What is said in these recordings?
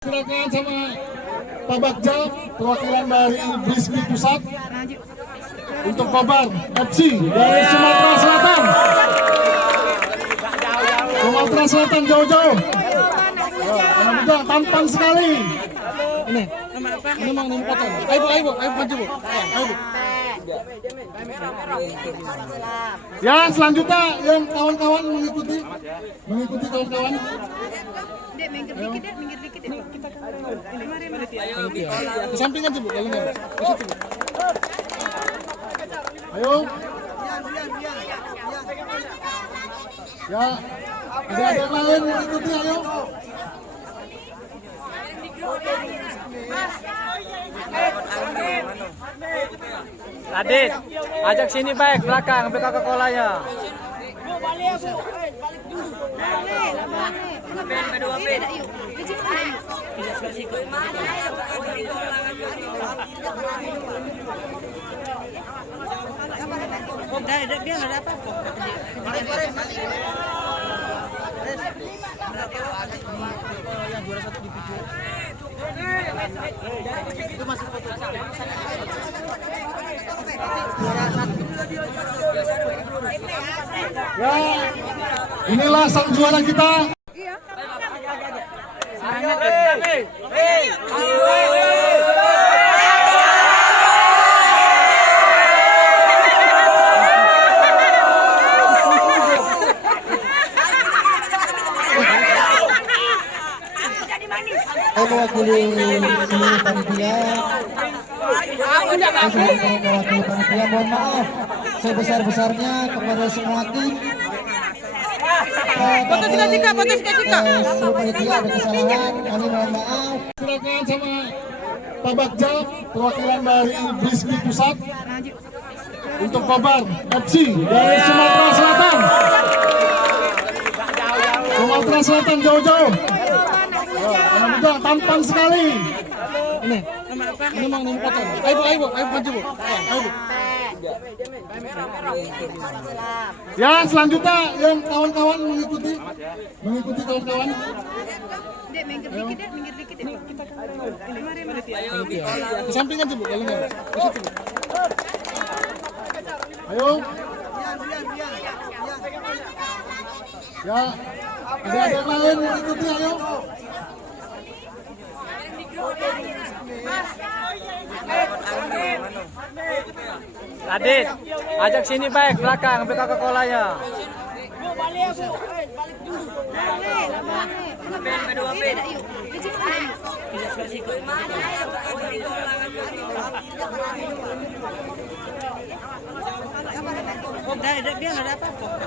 Silakan sama Pak Bagja, perwakilan dari Brisbane Pusat untuk Kobar FC dari Sumatera Selatan. Sumatera Selatan jauh-jauh. Muda tampan sekali. Ini mang potong. Ayo maju Bu. Ayo Bu. Ya, selanjutnya yang kawan-kawan mengikuti kawan-kawan. Minggir dikit deh. Kita kan ke samping aja Bu, kalau enggak. Ke situ Bu. Ayo. Ya, ada yang lain mengikuti, ayo. Adit, ajak sini baik belakang ambil Coca-Colanya. Dia nggak ada apa-apa. Yang juara satu di video. Itu masih foto. Ya, inilah sang juara kita. Iya. Mewakili seluruh panitia, mohon maaf sebesar-besarnya kepada semua tim. Seluruh panitia ada kesalahan, kami mohon maaf. Silakan sama Pak Bagja, perwakilan dari Brisbane Pusat untuk Kobar FC dari Sumatera Selatan. Sumatera Selatan jauh-jauh. Muda tampan sekali. Ini mang potong. Ayo maju Bu. Ayo Bu. Ya, selanjutnya yang kawan-kawan mengikuti kawan-kawan. Minggir dikit deh. Kita kan Ke samping aja Bu, kalau enggak. Ke situ Bu. Ayo. Ya, ada yang lain mengikuti, ayo. Adit, ajak sini baik belakang ambil Coca-Colanya. Dia nggak ada apa-apa.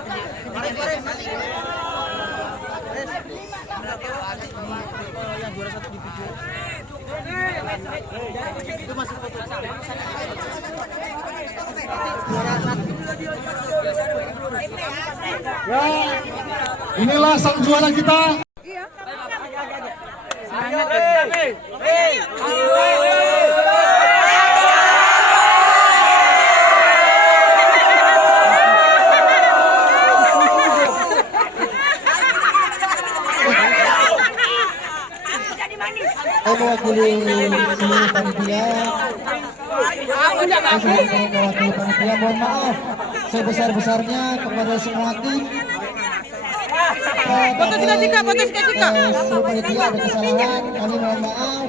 Yang juara satu di video. Itu masih foto. Ya, inilah sang juara kita. Iya. Mewakili seluruh panitia, mohon maaf sebesar-besarnya kepada semua tim. Seluruh panitia ada kesalahan, kami mohon maaf.